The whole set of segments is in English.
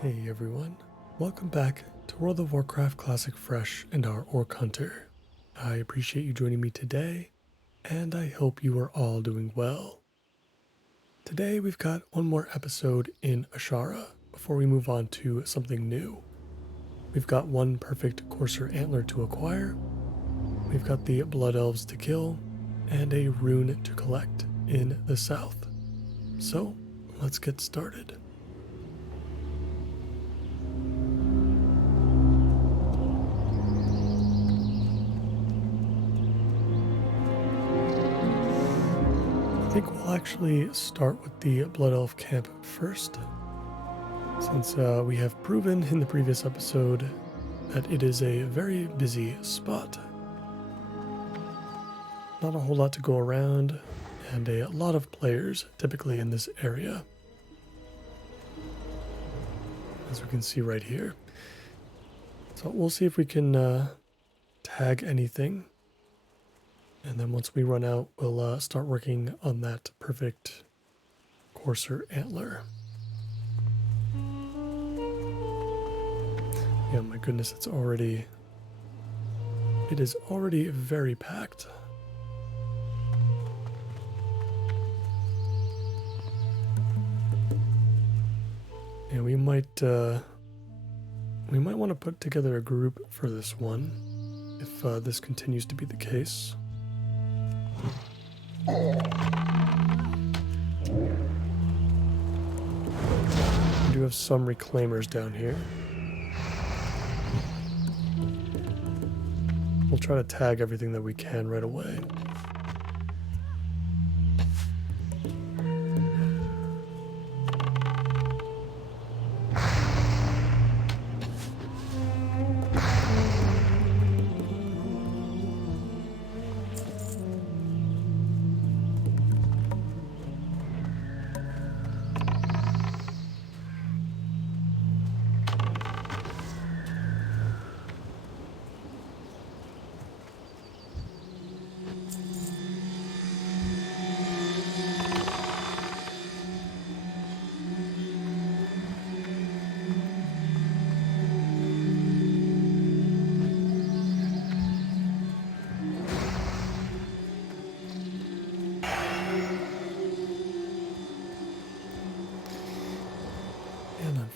Hey everyone, welcome back to World of Warcraft Classic Fresh and our Orc Hunter. I appreciate you joining me today, and I hope you are all doing well. Today we've got one more episode in Ashara before we move on to something new. We've got one perfect Courser Antler to acquire, we've got the Blood Elves to kill, and a rune to collect in the south. So, let's get started. I think we'll actually start with the Blood Elf camp first, since we have proven in the previous episode that it is a very busy spot. Not a whole lot to go around, and a lot of players typically in this area, as we can see right here. So we'll see if we can tag anything. And then once we run out, we'll start working on that perfect Courser Antler. Yeah, my goodness, it is already very packed. And we might want to put together a group for this one, if this continues to be the case. We do have some reclaimers down here. We'll try to tag everything that we can right away.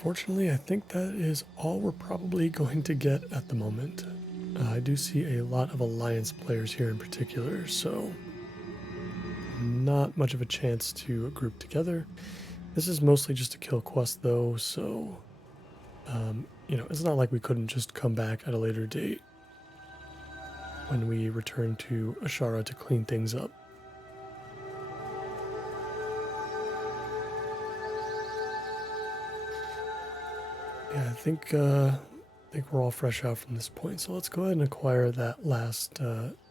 Unfortunately, I think that is all we're probably going to get at the moment. I do see a lot of Alliance players here in particular, so not much of a chance to group together. This is mostly just a kill quest though, so it's not like we couldn't just come back at a later date when we return to Ashara to clean things up. Yeah, I think we're all fresh out from this point, so let's go ahead and acquire that last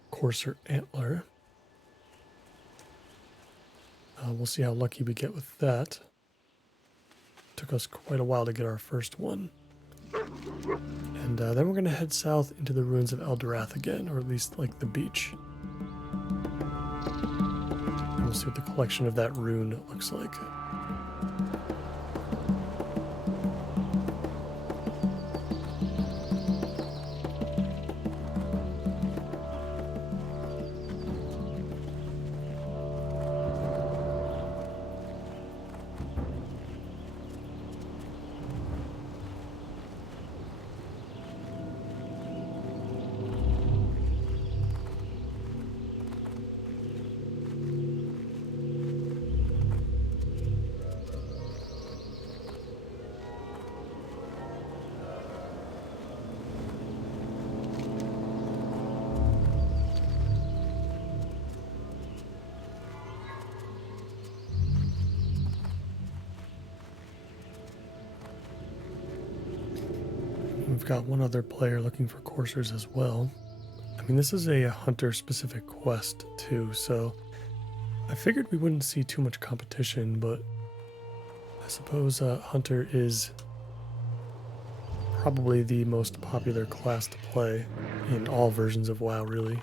Courser Antler. We'll see how lucky we get with that. Took us quite a while to get our first one. And then we're going to head south into the ruins of Eldorath again, or at least like the beach. And we'll see what the collection of that rune looks like. We've got one other player looking for coursers as well. I mean, this is a hunter-specific quest too, so I figured we wouldn't see too much competition, but I suppose hunter is probably the most popular class to play in all versions of WoW, really.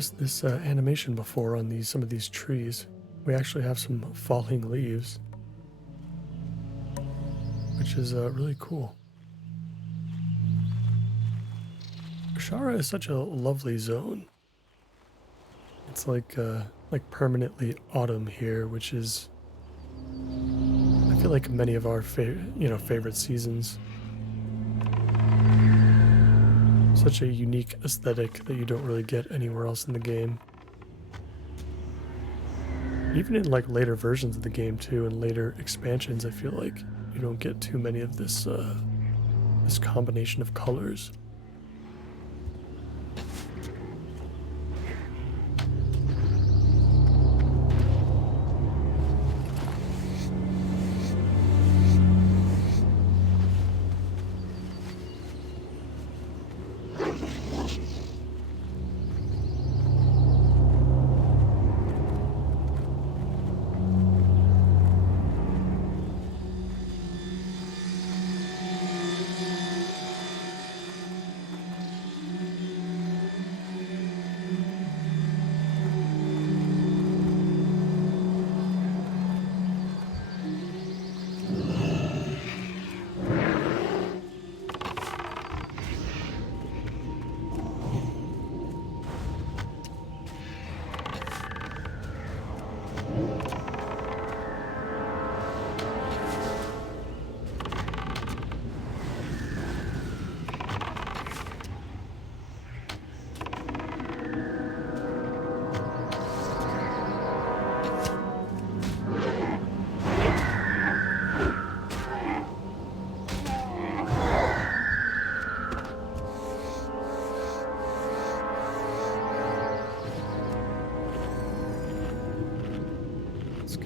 noticed this animation before on some of these trees. We actually have some falling leaves, which is really cool. Ashara is such a lovely zone. It's like permanently autumn here, which is, I feel like, many of our favorite seasons. Such a unique aesthetic that you don't really get anywhere else in the game. Even in like later versions of the game too, and later expansions, I feel like you don't get too many of this this combination of colors.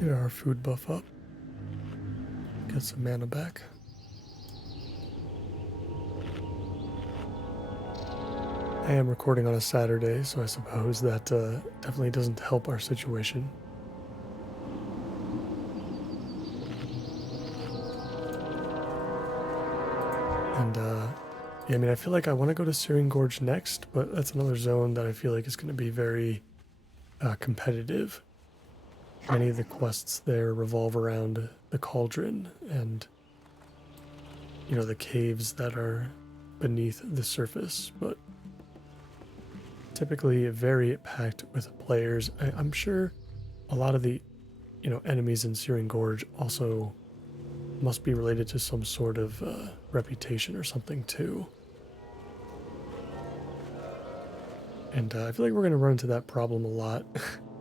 Get our food buff up. Get some mana back. I am recording on a Saturday, so I suppose that definitely doesn't help our situation. And yeah, I mean, I feel like I want to go to Searing Gorge next, but that's another zone that I feel like is going to be very competitive. Many of the quests there revolve around the cauldron and, you know, the caves that are beneath the surface, but typically very packed with players. I'm sure a lot of the, you know, enemies in Searing Gorge also must be related to some sort of reputation or something too. And I feel like we're going to run into that problem a lot,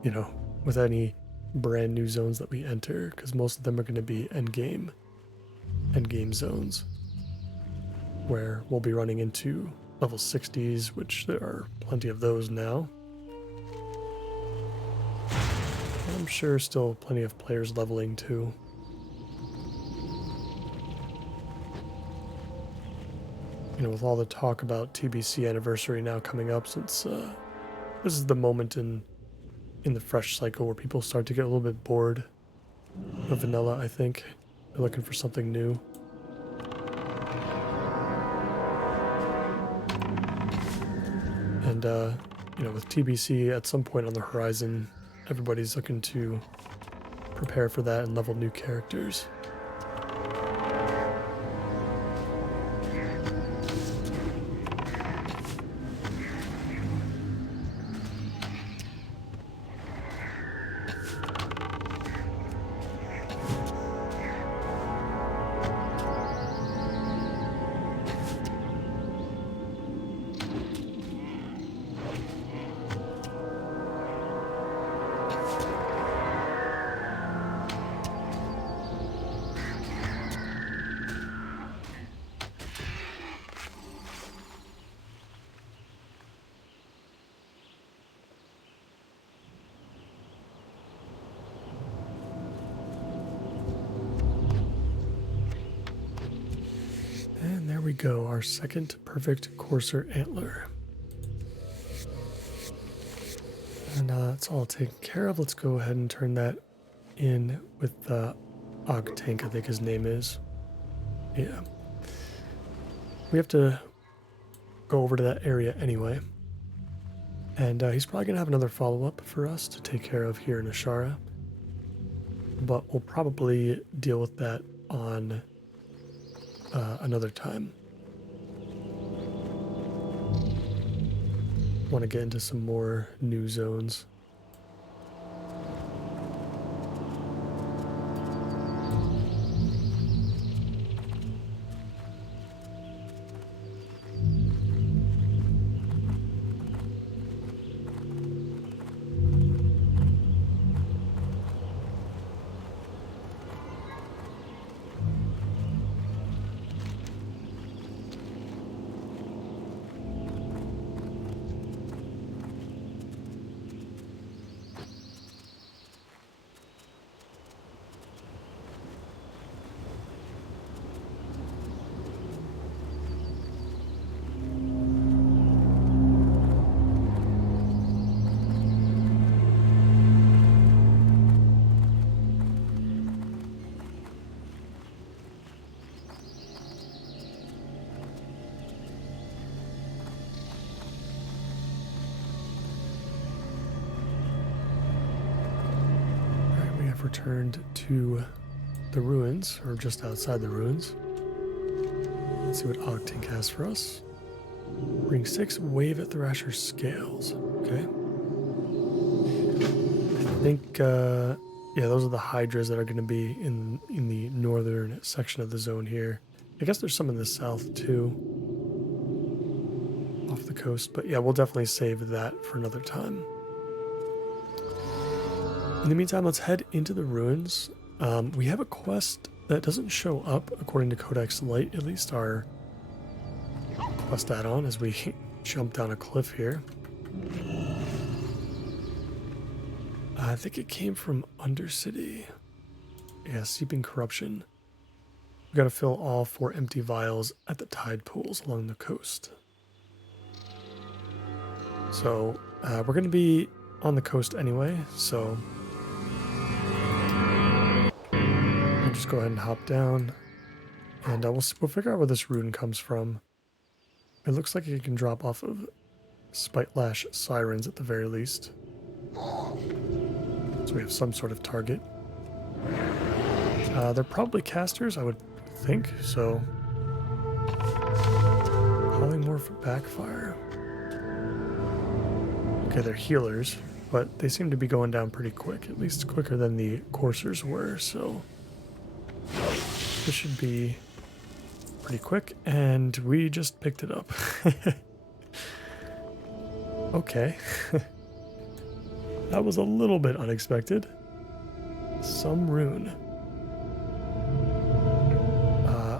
you know, with any brand new zones that we enter, because most of them are going to be endgame zones where we'll be running into level 60s, which there are plenty of those now. And I'm sure still plenty of players leveling too. You know, with all the talk about TBC anniversary now coming up, since this is the moment in the fresh cycle where people start to get a little bit bored of vanilla, I think. They're looking for something new. And, you know, with TBC at some point on the horizon, everybody's looking to prepare for that and level new characters. And there we go, our second perfect courser antler. And that's all taken care of. Let's go ahead and turn that in with Og Tank, I think his name is. Yeah. We have to go over to that area anyway. And he's probably going to have another follow-up for us to take care of here in Ashara. But we'll probably deal with that on another time. Want to get into some more new zones. Returned to the ruins, or just outside the ruins. Let's see what Octink has for us. Bring 6 Wave at Thrasher scales. Okay. I think, yeah, those are the Hydras that are going to be in the northern section of the zone here. I guess there's some in the south too, off the coast. But yeah, we'll definitely save that for another time. In the meantime, let's head into the ruins. We have a quest that doesn't show up according to CodexLite, at least our quest add-on, as we jump down a cliff here. I think it came from Undercity. Yeah, Seeping Corruption. We gotta fill all 4 empty vials at the tide pools along the coast. So, we're gonna be on the coast anyway, so just go ahead and hop down, and we'll figure out where this rune comes from. It looks like it can drop off of Spitelash Sirens at the very least. So we have some sort of target. They're probably casters, I would think, so Polymorph Backfire. Okay, they're healers, but they seem to be going down pretty quick, at least quicker than the coursers were, so this should be pretty quick, and we just picked it up. Okay. That was a little bit unexpected. Some rune.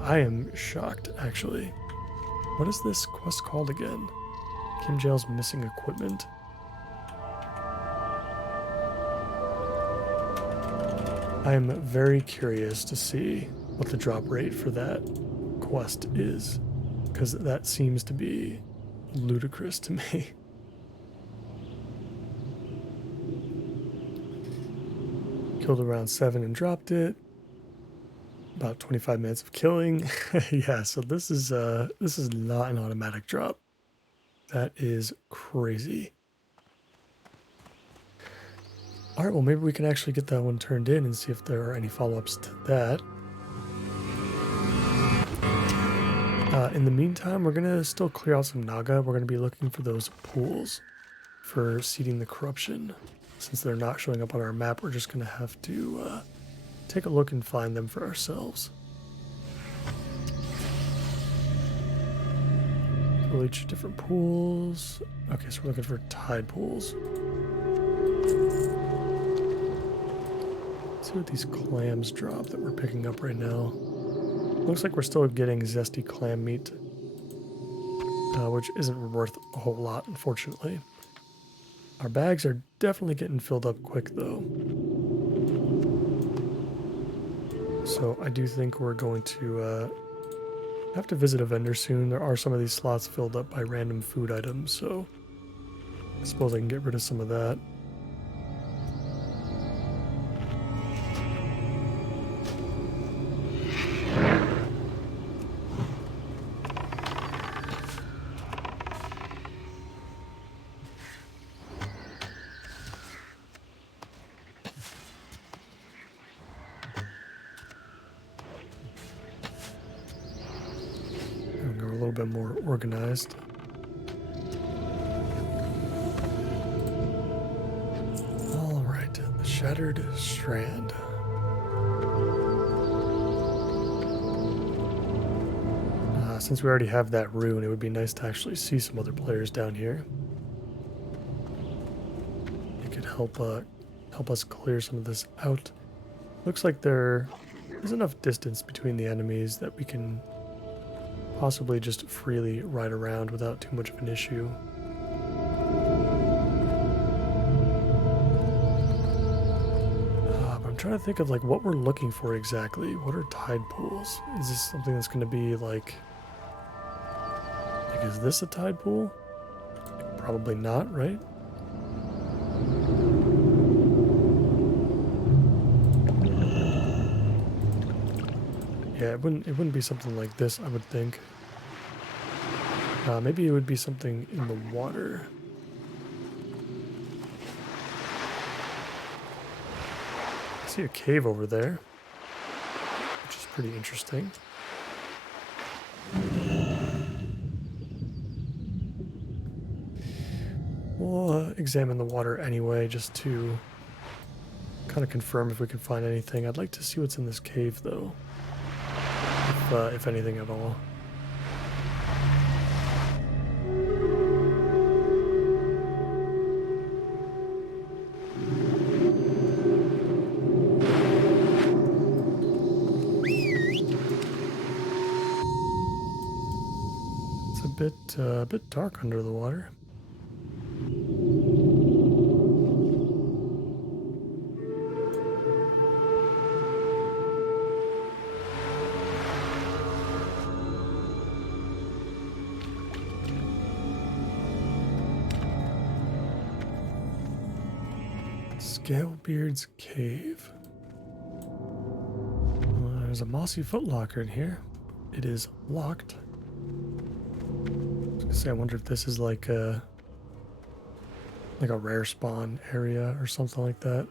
I am shocked, actually. What is this quest called again? Kim Jail's missing equipment. I am very curious to see what the drop rate for that quest is, because that seems to be ludicrous to me. Killed around 7 and dropped it. About 25 minutes of killing. Yeah, so this is not an automatic drop. That is crazy. All right, well, maybe we can actually get that one turned in and see if there are any follow-ups to that. In the meantime, we're going to still clear out some Naga. We're going to be looking for those pools for seeding the corruption. Since they're not showing up on our map, we're just going to have to take a look and find them for ourselves. We'll each different pools. Okay, so we're looking for tide pools. Let's see what these clams drop that we're picking up right now. Looks like we're still getting zesty clam meat, which isn't worth a whole lot, unfortunately. Our bags are definitely getting filled up quick, though. So I do think we're going to have to visit a vendor soon. There are some of these slots filled up by random food items, so I suppose I can get rid of some of that. bit more organized. All right, the Shattered Strand. Since we already have that rune, it would be nice to actually see some other players down here. It could help us clear some of this out. Looks like there is enough distance between the enemies that we can possibly just freely ride around without too much of an issue. I'm trying to think of like what we're looking for exactly. What are tide pools? Is this something that's going to be like, is this a tide pool? Probably not, right? Yeah, it wouldn't be something like this, I would think. Maybe it would be something in the water. I see a cave over there, which is pretty interesting. We'll examine the water anyway, just to kind of confirm if we can find anything. I'd like to see what's in this cave, though, if anything at all. It's a bit dark under the water. Scalebeard's Cave. There's a mossy footlocker in here. It is locked. I was gonna say, I wonder if this is like a rare spawn area or something like that.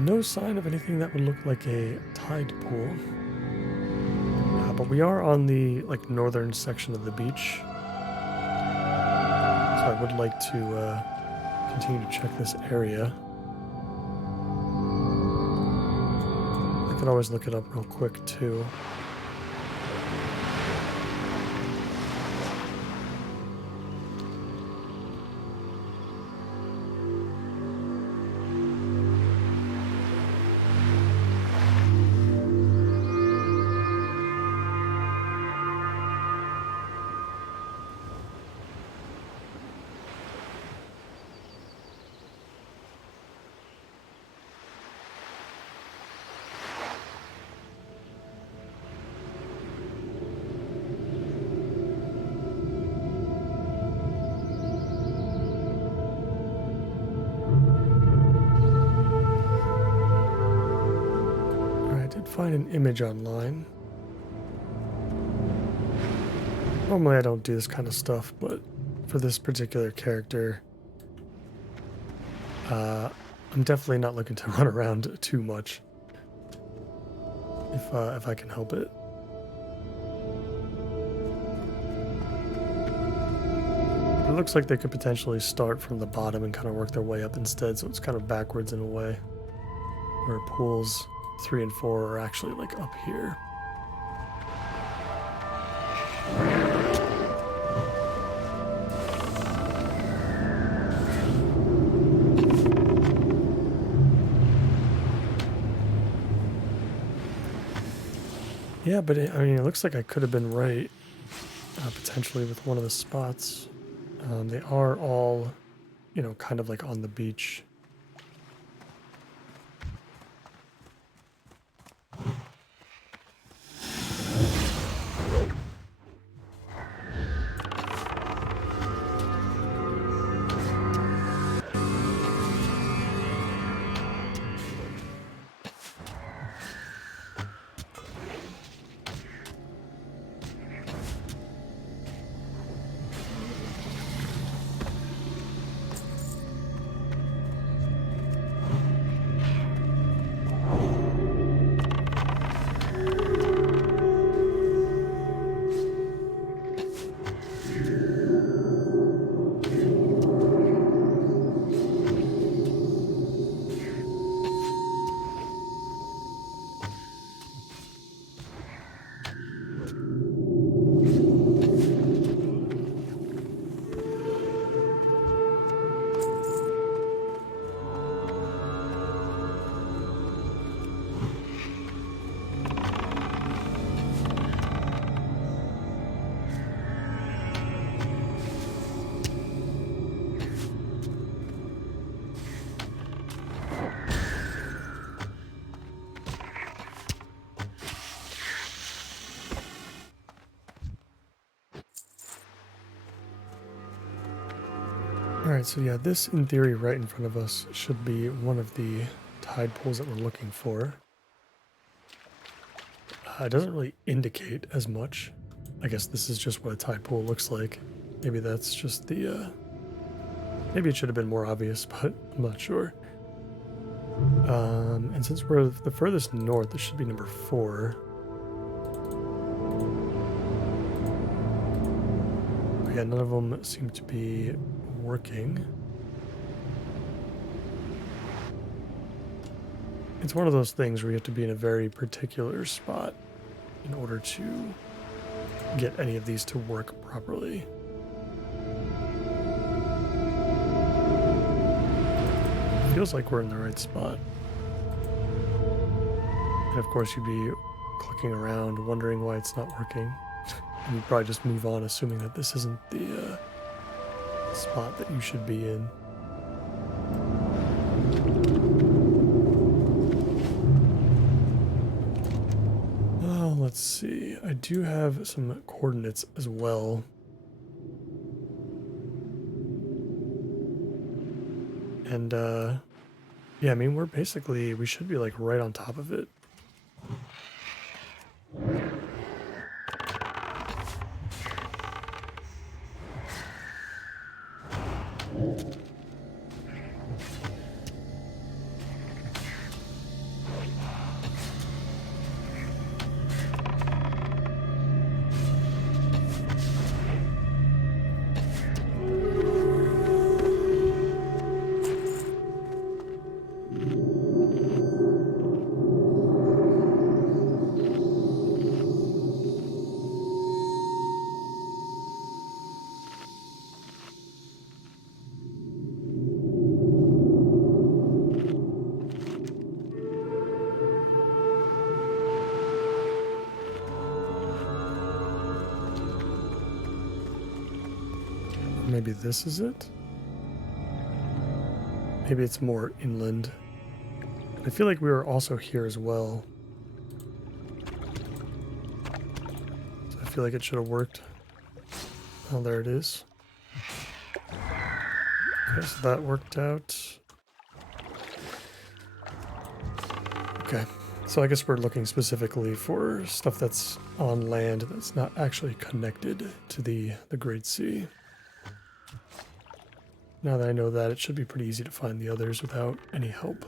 No sign of anything that would look like a tide pool. But we are on the northern section of the beach, so I would like to continue to check this area. I could always look it up real quick too. Find an image online. Normally I don't do this kind of stuff, but for this particular character, I'm definitely not looking to run around too much if I can help it. It looks like they could potentially start from the bottom and kind of work their way up instead, so it's kind of backwards in a way, where pools 3 and 4 are actually up here. Yeah, but it looks like I could have been right, potentially with one of the spots. They are all, kind of on the beach. Alright, so yeah, this in theory right in front of us should be one of the tide pools that we're looking for. It doesn't really indicate as much. I guess this is just what a tide pool looks like. Maybe that's just the, maybe it should have been more obvious, but I'm not sure. And since we're the furthest north, this should be number 4. But yeah, none of them seem to be working. It's one of those things where you have to be in a very particular spot in order to get any of these to work properly. Feels like we're in the right spot. And of course you'd be clicking around wondering why it's not working. And you'd probably just move on assuming that this isn't the spot that you should be in. Oh, let's see. I do have some coordinates as well. And yeah, I mean, we should be like right on top of it. Maybe this is it? Maybe it's more inland. I feel like we were also here as well. So I feel like it should have worked. Oh, there it is. Okay, so that worked out. Okay, so I guess we're looking specifically for stuff that's on land that's not actually connected to the Great Sea. Now that I know that, it should be pretty easy to find the others without any help.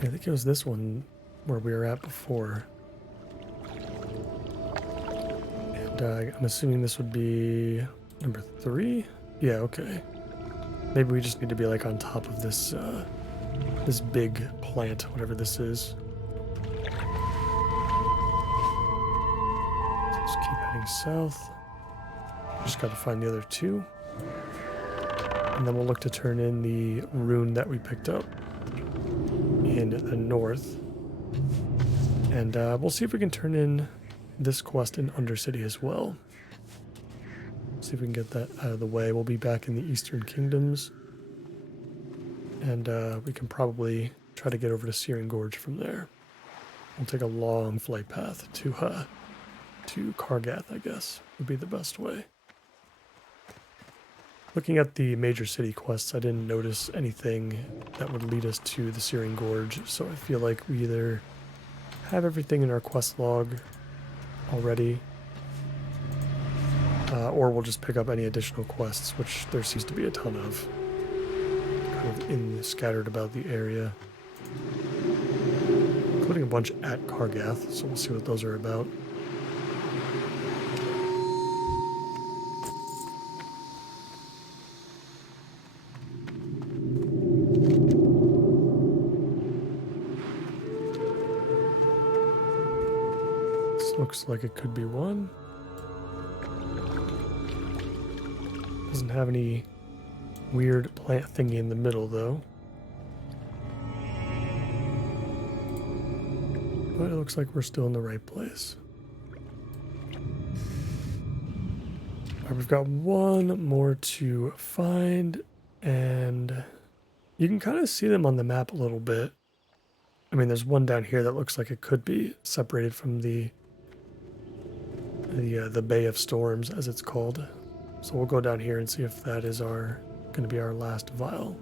I think it was this one where we were at before. I'm assuming this would be number 3? Yeah, okay. Maybe we just need to be like on top of this this big plant, whatever this is. Just keep heading south. Just got to find the other 2. And then we'll look to turn in the rune that we picked up in the north. And we'll see if we can turn in this quest in Undercity as well. See if we can get that out of the way. We'll be back in the Eastern Kingdoms. And we can probably try to get over to Searing Gorge from there. We'll take a long flight path to Kargath, I guess, would be the best way. Looking at the major city quests, I didn't notice anything that would lead us to the Searing Gorge, so I feel like we either have everything in our quest log already, or we'll just pick up any additional quests, which there seems to be a ton of, kind of scattered about the area, including a bunch at Kargath, so we'll see what those are about. Looks like it could be one. Doesn't have any weird plant thingy in the middle though. But it looks like we're still in the right place. We've got one more to find, and you can kind of see them on the map a little bit. I mean, there's one down here that looks like it could be separated from the Bay of Storms, as it's called. So we'll go down here and see if that is going to be our last vial.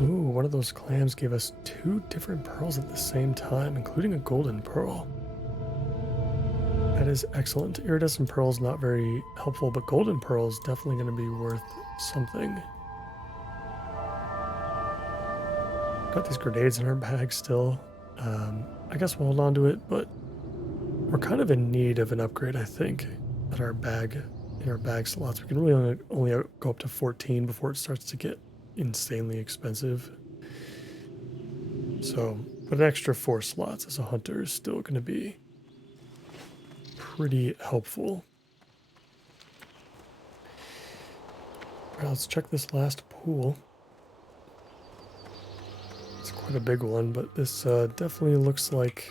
Ooh, one of those clams gave us 2 different pearls at the same time, including a golden pearl. That is excellent. Iridescent pearls not very helpful, but golden pearls definitely going to be worth something. Got these grenades in our bag still. I guess we'll hold on to it, but we're kind of in need of an upgrade, I think, in our bag slots. We can really only go up to 14 before it starts to get insanely expensive. So, but an extra 4 slots as a hunter is still going to be pretty helpful. All right, let's check this last pool. It's quite a big one, but this definitely looks like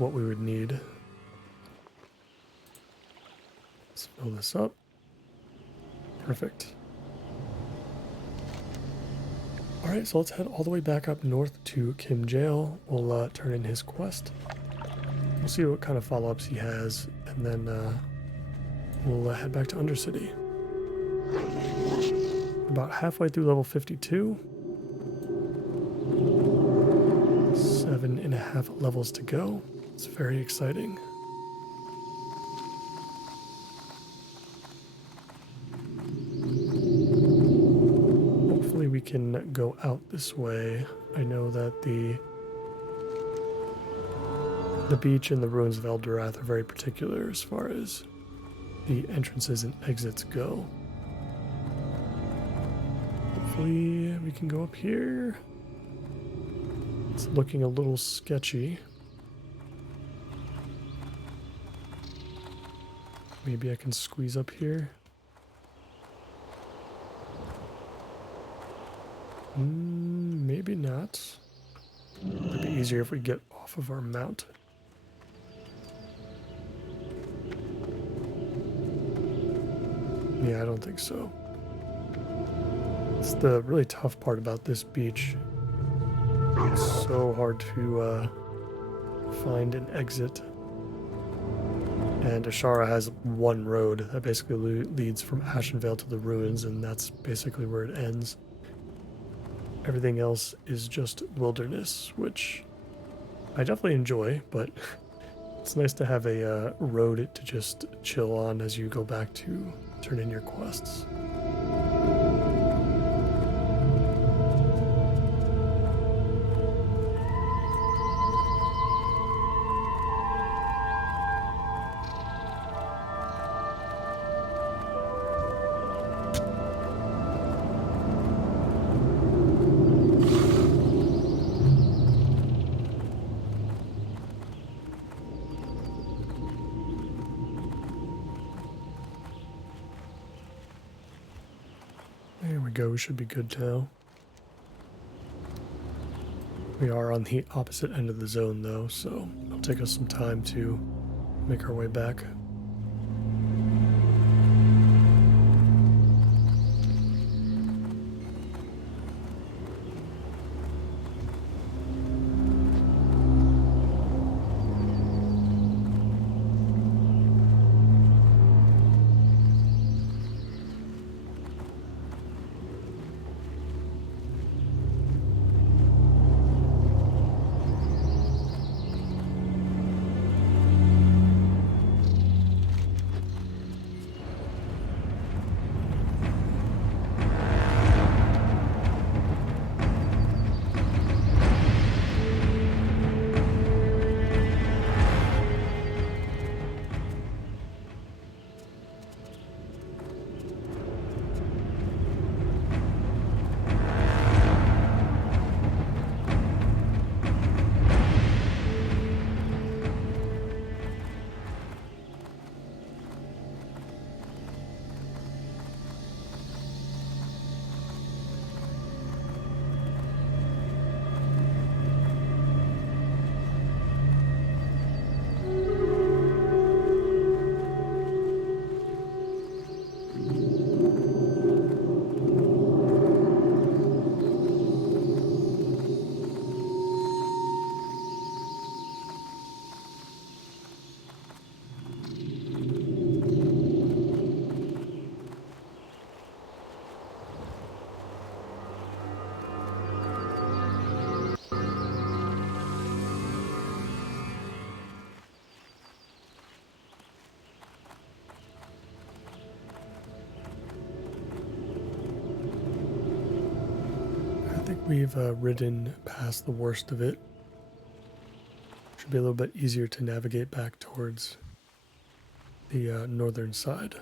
what we would need. Let's fill this up. Perfect. All right, so let's head all the way back up north to Kim Jail. We'll turn in his quest. We'll see what kind of follow-ups he has, and then we'll head back to Undercity. About halfway through level 52. 7.5 levels to go. It's very exciting. Hopefully we can go out this way. I know that the beach and the ruins of Eldorath are very particular as far as the entrances and exits go. Hopefully we can go up here. It's looking a little sketchy. Maybe I can squeeze up here. Maybe not. It'd be easier if we get off of our mount. Yeah, I don't think so. It's the really tough part about this beach. It's so hard to find an exit. And Ashara has one road that basically leads from Ashenvale to the ruins, and that's basically where it ends. Everything else is just wilderness, which I definitely enjoy, but it's nice to have a road to just chill on as you go back to turn in your quests. There we go, we should be good now. We are on the opposite end of the zone though, so it'll take us some time to make our way back. I think we've ridden past the worst of it. Should be a little bit easier to navigate back towards the northern side.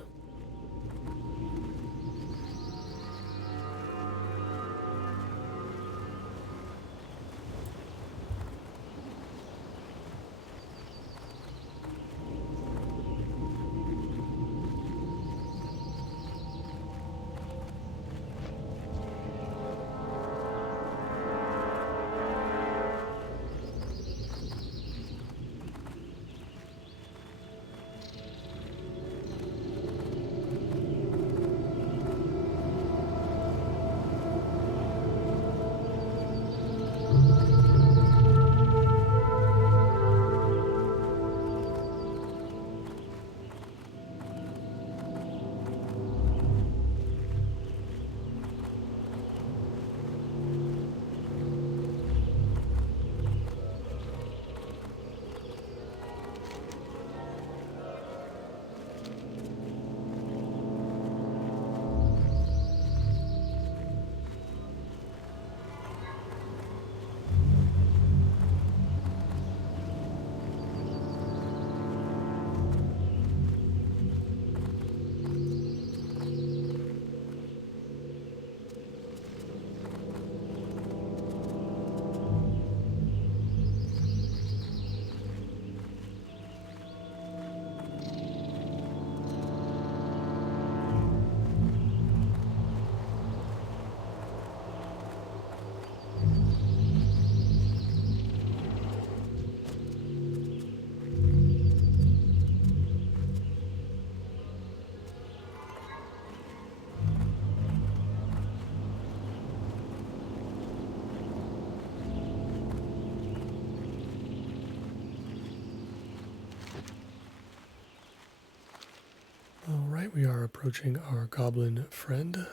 Alright, we are approaching our goblin friend.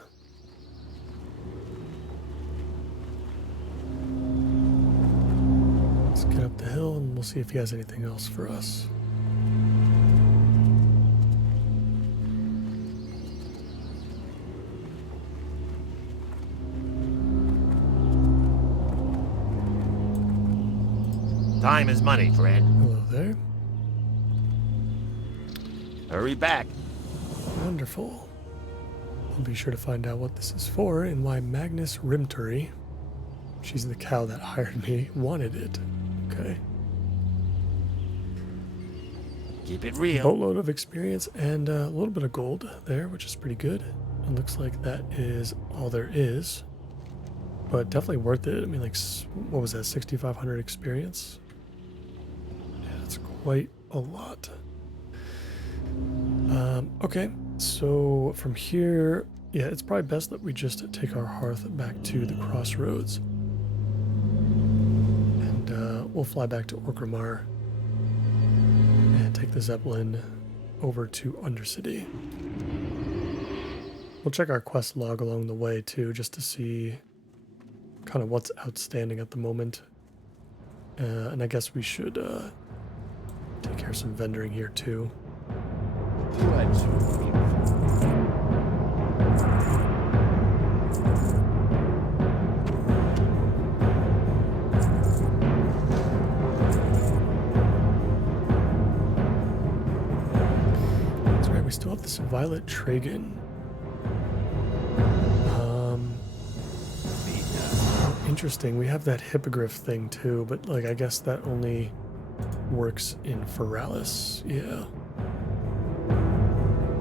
Let's get up the hill and we'll see if he has anything else for us. Time is money, friend. Hello there. Hurry back. Wonderful. I'll be sure to find out what this is for and why Magnus Rimturi, she's the cow that hired me, wanted it. Okay. Keep it real. Boatload of experience and a little bit of gold there, which is pretty good. it looks like that is all there is. But definitely worth it. I mean, like, what was that, 6,500 experience? Yeah, that's quite a lot. Okay, so from here, yeah, it's probably best that we just take our hearth back to the crossroads. And we'll fly back to Orgrimmar and take the Zeppelin over to Undercity. We'll check our quest log along the way too, just to see kind of what's outstanding at the moment. And I guess we should take care of some vendoring here too. That's right, we still have this Violet Tragon. Interesting, we have that hippogriff thing too, but like I guess that only works in Feralis, yeah.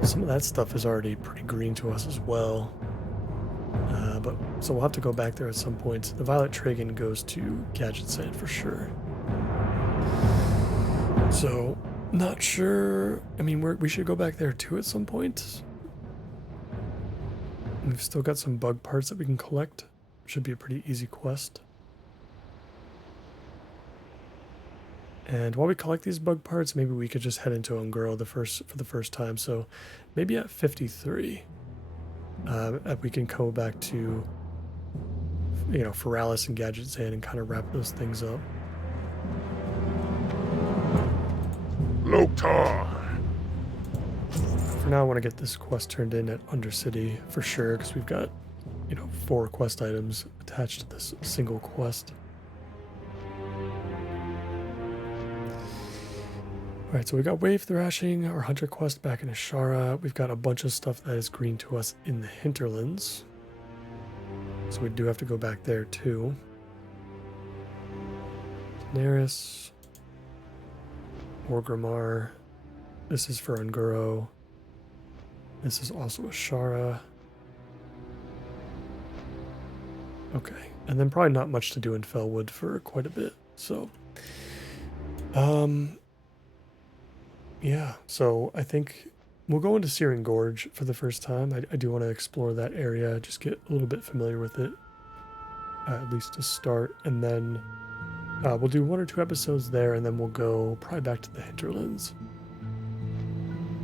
Some of that stuff is already pretty green to us as well. But so we'll have to go back there at some point. The Violet Tragon goes to Gadget Sand for sure. So, not sure. I mean, we should go back there too at some point. We've still got some bug parts that we can collect. Should be a pretty easy quest. And while we collect these bug parts, maybe we could just head into Unguro for the first time. So maybe at 53, we can go back to, you know, Feralis and Gadget Sand and kind of wrap those things up. Loktar! For now, I want to get this quest turned in at Undercity for sure, because we've got, you know, 4 quest items attached to this single quest. Alright, so we got Wave Thrashing, our Hunter quest back in Ashara. We've got a bunch of stuff that is green to us in the Hinterlands. So we do have to go back there too. Daenerys. Orgrimmar. This is for Unguro. This is also Ashara. Okay, and then probably not much to do in Felwood for quite a bit, so... yeah, so I think we'll go into Searing Gorge for the first time. I do want to explore that area, just get a little bit familiar with it, at least to start, and then we'll do 1 or 2 episodes there, and then we'll go probably back to the Hinterlands.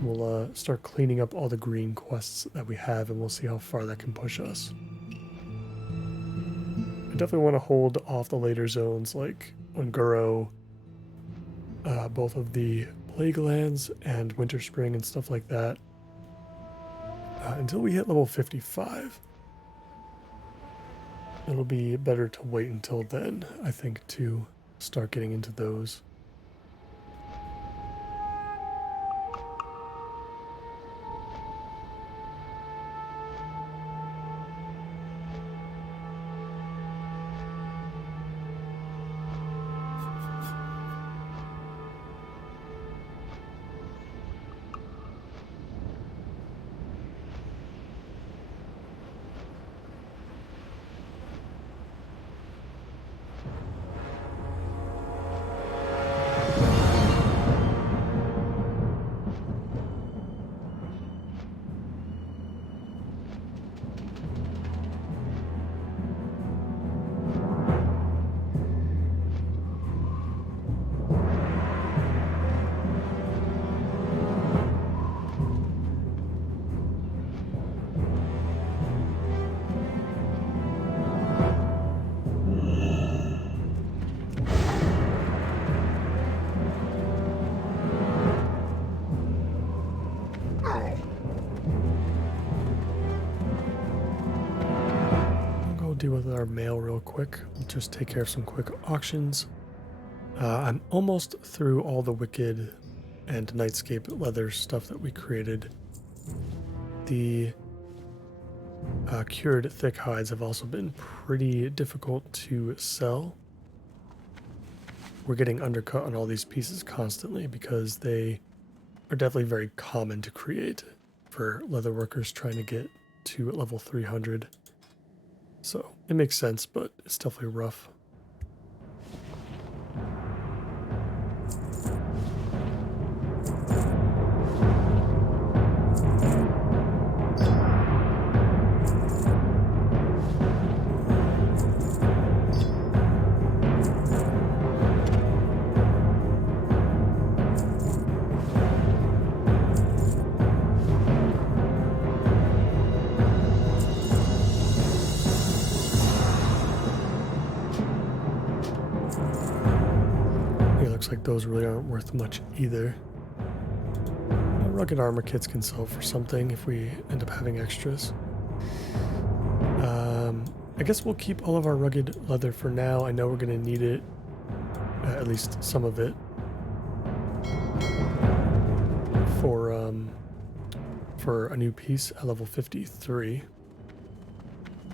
We'll start cleaning up all the green quests that we have, and we'll see how far that can push us. I definitely want to hold off the later zones like Unguro, both of the Plague Lands and Winter Spring and stuff like that, until we hit level 55. It'll be better to wait until then, I think, to start getting into those. Deal with our mail real quick. We'll just take care of some quick auctions. I'm almost through all the Wicked and Nightscape leather stuff that we created. The cured thick hides have also been pretty difficult to sell. We're getting undercut on all these pieces constantly because they are definitely very common to create for leather workers trying to get 2 at level 300. So it makes sense, but it's definitely rough. Looks like those really aren't worth much either. Rugged armor kits can sell for something if we end up having extras. I guess we'll keep all of our rugged leather for now. I know we're going to need it, at least some of it, for a new piece at level 53.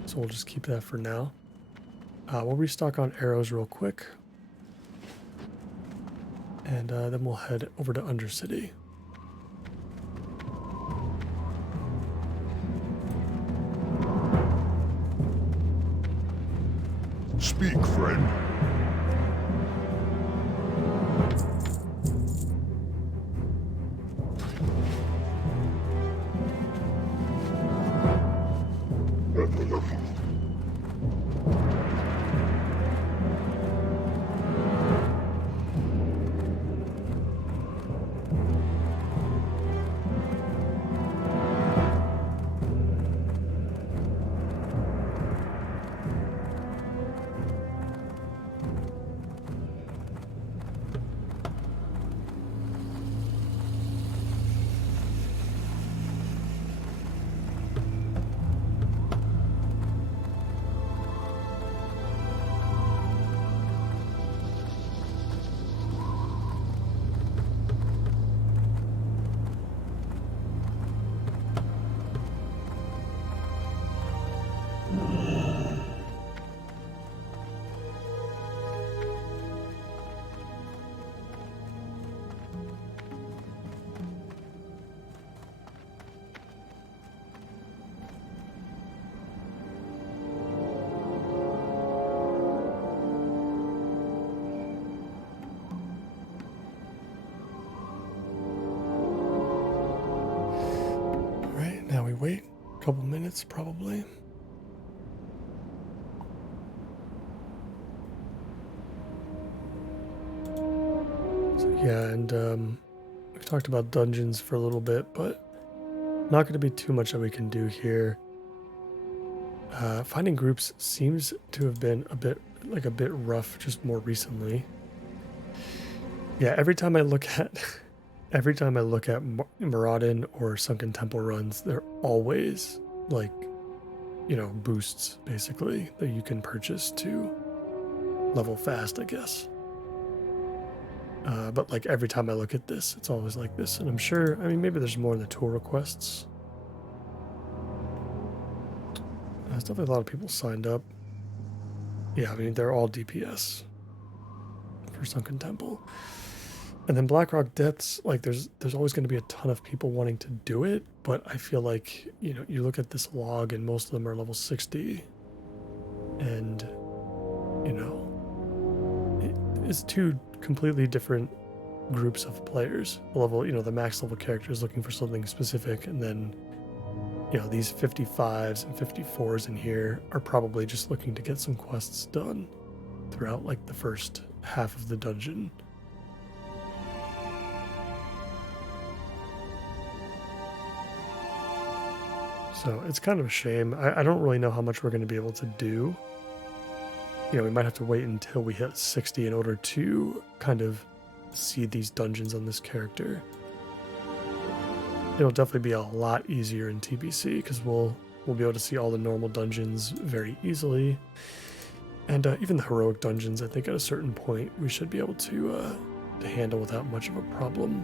So we'll just keep that for now. We'll restock on arrows real quick. And then we'll head over to Undercity. Speak, friend. Now we wait a couple minutes probably. So yeah, and we've talked about dungeons for a little bit, but not going to be too much that we can do here. Finding groups seems to have been a bit rough just more recently. Yeah, every time I look at Maraudin or Sunken Temple runs, they're always like, you know, boosts basically that you can purchase to level fast, I guess. But like every time I look at this, it's always like this, and I'm sure, I mean, maybe there's more in the tool requests. There's definitely a lot of people signed up. Yeah, I mean, they're all DPS for Sunken Temple. And then Blackrock Depths, like there's always going to be a ton of people wanting to do it, but I feel like, you know, you look at this log and most of them are level 60, and, you know, it's two completely different groups of players. The the max level character is looking for something specific, and then, you know, these 55s and 54s in here are probably just looking to get some quests done throughout like the first half of the dungeon. So it's kind of a shame. I don't really know how much we're going to be able to do. You know, we might have to wait until we hit 60 in order to kind of see these dungeons on this character. It'll definitely be a lot easier in TBC because we'll be able to see all the normal dungeons very easily. And even the heroic dungeons, I think at a certain point we should be able to handle without much of a problem.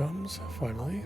comes, finally.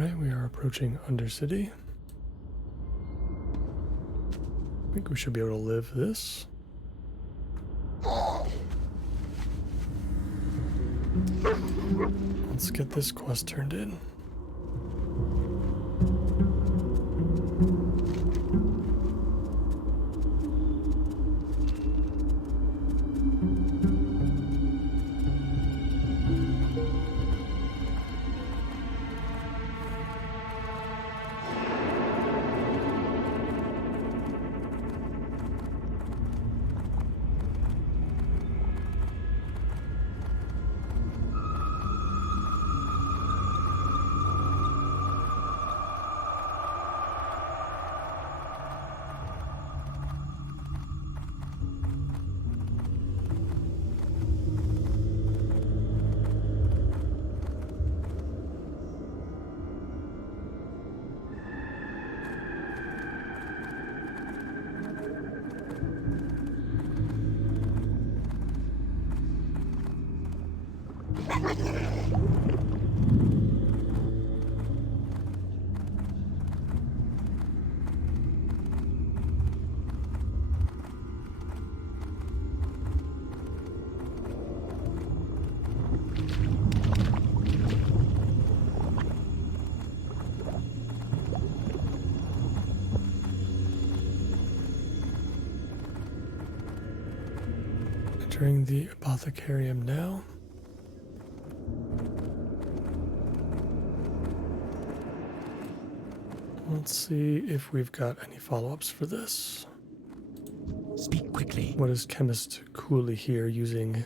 Alright, we are approaching Undercity. I think we should be able to live this. Let's get this quest turned in. Entering the apothecarium now. Let's see if we've got any follow-ups for this. Speak quickly. What is Chemist Cooley here using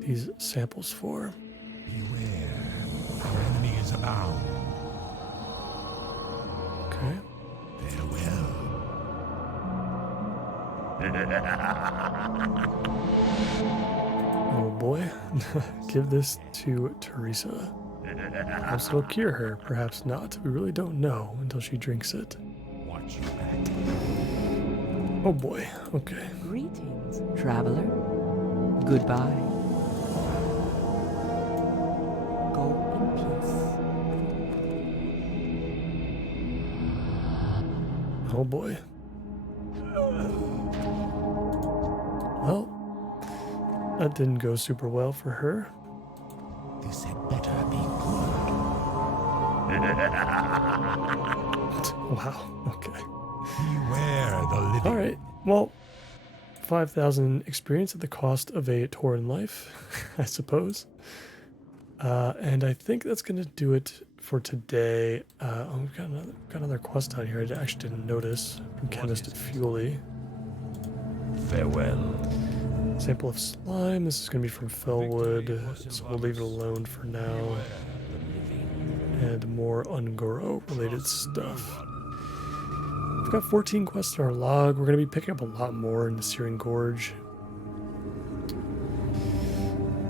these samples for? Beware, our enemy is abound. Okay. Farewell. Oh boy. Give this to Teresa. Perhaps it'll cure her, perhaps not. We really don't know until she drinks it. Watch your back. Oh boy. Okay. Greetings, traveler. Goodbye. Go in peace. Oh boy. Well, that didn't go super well for her. This had better be good. Wow. Okay. Beware the living. All right. Well, 5,000 experience at the cost of a Tauren life, I suppose. And I think that's going to do it for today. Oh, we've got another quest down here I actually didn't notice from Chemist at Fuely. Farewell. Sample of slime. This is going to be from Fellwood, so we'll leave it alone for now. And more Ungoro related stuff. We've got 14 quests in our log. We're going to be picking up a lot more in the Searing Gorge.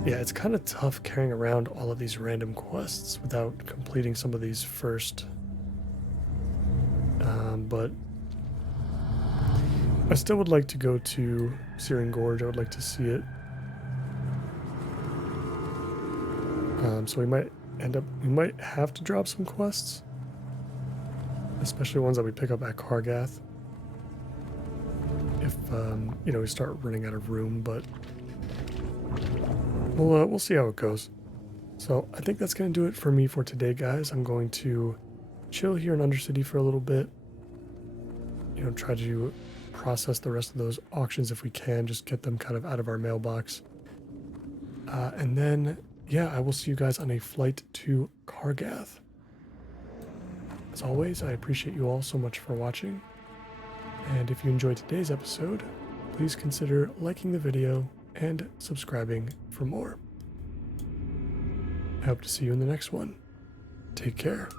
Yeah, it's kind of tough carrying around all of these random quests without completing some of these first. But I still would like to go to Searing Gorge. I would like to see it. So we might have to drop some quests, especially ones that we pick up at Kargath. If we start running out of room, but we'll see how it goes. So I think that's going to do it for me for today, guys. I'm going to chill here in Undercity for a little bit. Try to process the rest of those auctions if we can, just get them kind of out of our mailbox. And then, yeah, I will see you guys on a flight to Kargath. As always, I appreciate you all so much for watching. And if you enjoyed today's episode, please consider liking the video and subscribing for more. I hope to see you in the next one. Take care.